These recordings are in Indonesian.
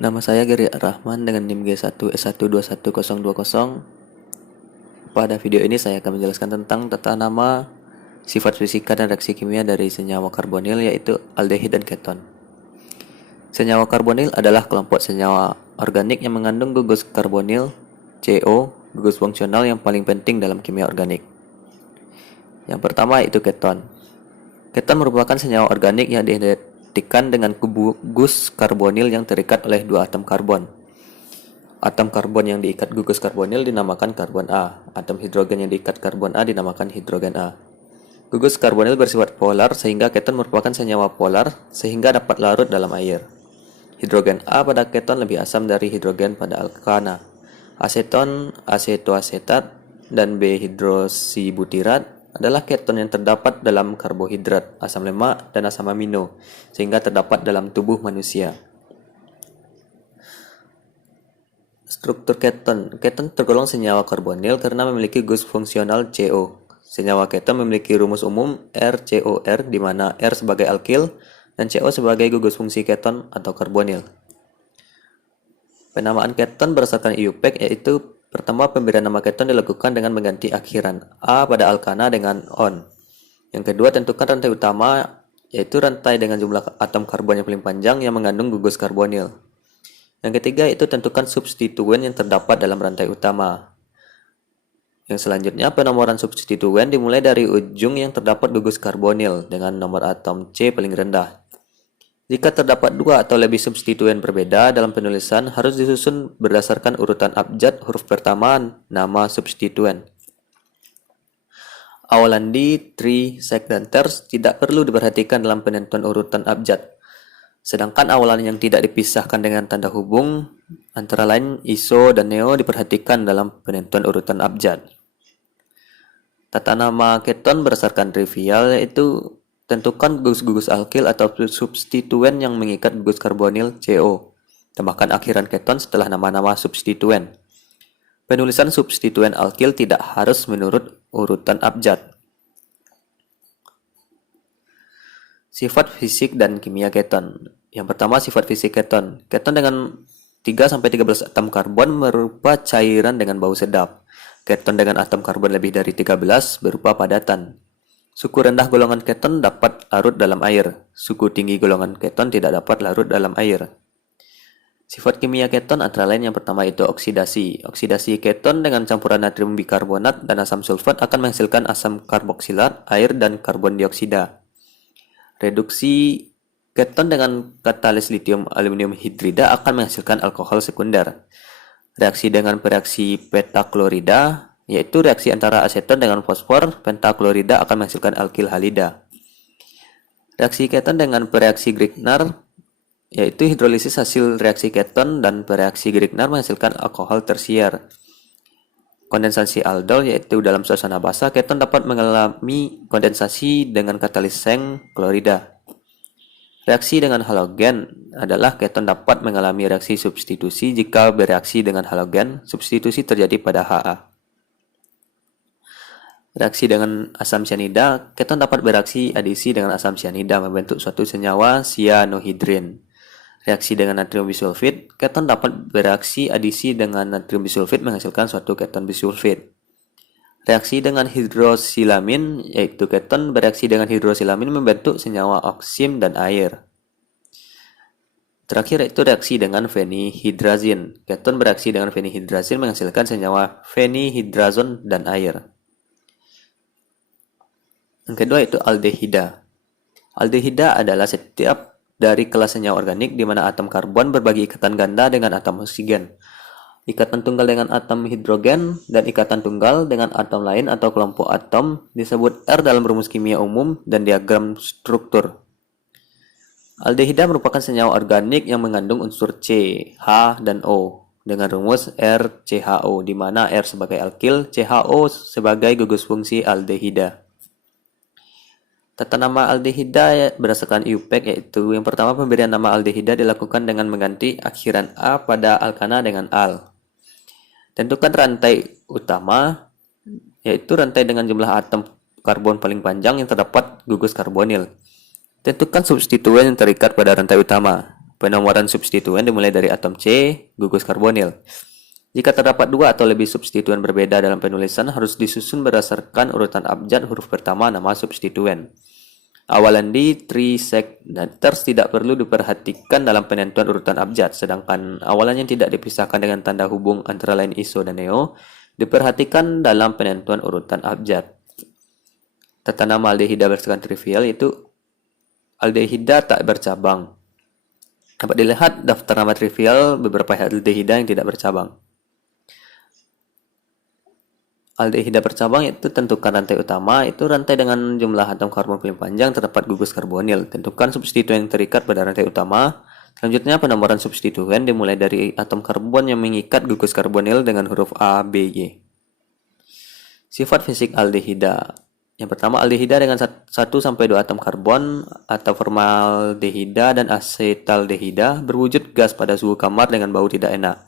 Nama saya Geri Rahman dengan NIM G1S1210020. Pada video ini saya akan menjelaskan tentang tata nama, sifat fisika dan reaksi kimia dari senyawa karbonil yaitu aldehid dan keton. Senyawa karbonil adalah kelompok senyawa organik yang mengandung gugus karbonil, CO, gugus fungsional yang paling penting dalam kimia organik. Yang pertama yaitu keton. Keton merupakan senyawa organik yang diidentikan dengan gugus karbonil yang terikat oleh dua atom karbon. Atom karbon yang diikat gugus karbonil dinamakan karbon A. Atom hidrogen yang diikat karbon A dinamakan hidrogen A. Gugus karbonil bersifat polar sehingga keton merupakan senyawa polar sehingga dapat larut dalam air. Hidrogen A pada keton lebih asam dari hidrogen pada alkana. Aseton, asetoasetat, dan B-hidroksibutirat adalah keton yang terdapat dalam karbohidrat, asam lemak, dan asam amino, sehingga terdapat dalam tubuh manusia. Struktur keton. Keton tergolong senyawa karbonil karena memiliki gus fungsional CO. Senyawa keton memiliki rumus umum RCOR di mana R sebagai alkil dan CO sebagai gugus fungsi keton atau karbonil. Penamaan keton berdasarkan IUPAC yaitu pertama pemberian nama keton dilakukan dengan mengganti akhiran A pada alkana dengan on. Yang kedua tentukan rantai utama yaitu rantai dengan jumlah atom karbon yang paling panjang yang mengandung gugus karbonil. Yang ketiga itu tentukan substituen yang terdapat dalam rantai utama. Yang selanjutnya penomoran substituen dimulai dari ujung yang terdapat gugus karbonil dengan nomor atom C paling rendah. Jika terdapat dua atau lebih substituen berbeda dalam penulisan harus disusun berdasarkan urutan abjad huruf pertama nama substituen. Awalan di, tri, sek, dan ters tidak perlu diperhatikan dalam penentuan urutan abjad. Sedangkan awalan yang tidak dipisahkan dengan tanda hubung, antara lain iso dan neo diperhatikan dalam penentuan urutan abjad. Tata nama keton berdasarkan trivial yaitu tentukan gugus-gugus alkil atau substituen yang mengikat gugus karbonil CO. Tambahkan akhiran keton setelah nama-nama substituen. Penulisan substituen alkil tidak harus menurut urutan abjad. Sifat fisik dan kimia keton. Yang pertama sifat fisik keton. Keton dengan 3-13 atom karbon berupa cairan dengan bau sedap. Keton dengan atom karbon lebih dari 13 berupa padatan. Suku rendah golongan keton dapat larut dalam air. Suku tinggi golongan keton tidak dapat larut dalam air. Sifat kimia keton antara lain yang pertama itu oksidasi. Oksidasi keton dengan campuran natrium bikarbonat dan asam sulfat akan menghasilkan asam karboksilat, air, dan karbon dioksida. Reduksi keton dengan katalis litium aluminium hidrida akan menghasilkan alkohol sekunder. Reaksi dengan pereaksi pentaklorida, yaitu reaksi antara aseton dengan fosfor, pentaklorida akan menghasilkan alkil halida. Reaksi keton dengan pereaksi Grignard, yaitu hidrolisis hasil reaksi keton dan pereaksi Grignard menghasilkan alkohol tersier. Kondensasi aldol yaitu dalam suasana basah keton dapat mengalami kondensasi dengan katalis seng klorida. Reaksi dengan halogen adalah keton dapat mengalami reaksi substitusi jika bereaksi dengan halogen, substitusi terjadi pada Ha. Reaksi dengan asam cyanida, keton dapat bereaksi adisi dengan asam cyanida membentuk suatu senyawa cyanohidrin. Reaksi dengan natrium bisulfit, keton dapat bereaksi adisi dengan natrium bisulfit menghasilkan suatu keton bisulfit. Reaksi dengan hidrosilamin, yaitu keton bereaksi dengan hidrosilamin membentuk senyawa oksim dan air. Terakhir yaitu reaksi dengan fenihidrazin. Keton bereaksi dengan fenihidrazin menghasilkan senyawa fenihidrazon dan air. Yang kedua itu aldehida. Aldehida adalah setiap dari kelas senyawa organik di mana atom karbon berbagi ikatan ganda dengan atom oksigen. Ikatan tunggal dengan atom hidrogen dan ikatan tunggal dengan atom lain atau kelompok atom disebut R dalam rumus kimia umum dan diagram struktur. Aldehida merupakan senyawa organik yang mengandung unsur C, H, dan O dengan rumus RCHO di mana R sebagai alkil, CHO sebagai gugus fungsi aldehida. Tata nama aldehida berdasarkan IUPAC yaitu yang pertama pemberian nama aldehida dilakukan dengan mengganti akhiran A pada alkana dengan al. Tentukan rantai utama yaitu rantai dengan jumlah atom karbon paling panjang yang terdapat gugus karbonil. Tentukan substituen yang terikat pada rantai utama. Penomoran substituen dimulai dari atom C, gugus karbonil. Jika terdapat dua atau lebih substituen berbeda dalam penulisan, harus disusun berdasarkan urutan abjad huruf pertama nama substituen. Awalan di, tri, sek, dan ters tidak perlu diperhatikan dalam penentuan urutan abjad, sedangkan awalan yang tidak dipisahkan dengan tanda hubung antara lain iso dan neo diperhatikan dalam penentuan urutan abjad. Tata nama aldehida bersifat trivial itu aldehida tak bercabang. Dapat dilihat daftar nama trivial beberapa aldehida yang tidak bercabang. Aldehida bercabang itu tentukan rantai utama, itu rantai dengan jumlah atom karbon paling panjang terdapat gugus karbonil. Tentukan substituen yang terikat pada rantai utama. Selanjutnya penomoran substituen dimulai dari atom karbon yang mengikat gugus karbonil dengan huruf A, B, Y. Sifat fisik aldehida. Yang pertama, aldehida dengan 1-2 atom karbon atau formaldehida dan asetaldehida berwujud gas pada suhu kamar dengan bau tidak enak.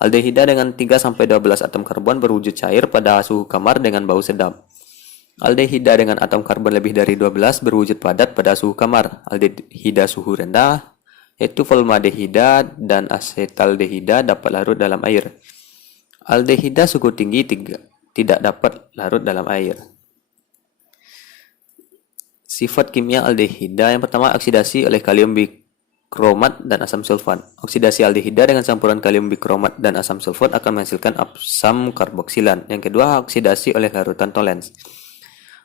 Aldehida dengan 3-12 atom karbon berwujud cair pada suhu kamar dengan bau sedap. Aldehida dengan atom karbon lebih dari 12 berwujud padat pada suhu kamar. Aldehida suhu rendah, yaitu formaldehida dan asetaldehida dapat larut dalam air. Aldehida suhu tinggi tidak dapat larut dalam air. Sifat kimia aldehida yang pertama, oksidasi oleh kalium bikromat dan asam sulfat. Oksidasi aldehida dengan campuran kalium bikromat dan asam sulfat akan menghasilkan asam karboksilan. Yang kedua, oksidasi oleh larutan tolens.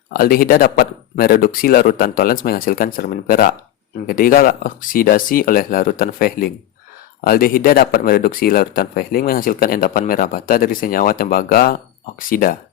Aldehida dapat mereduksi larutan tolens menghasilkan cermin perak. Yang ketiga, oksidasi oleh larutan Fehling. Aldehida dapat mereduksi larutan Fehling menghasilkan endapan merah bata dari senyawa tembaga oksida.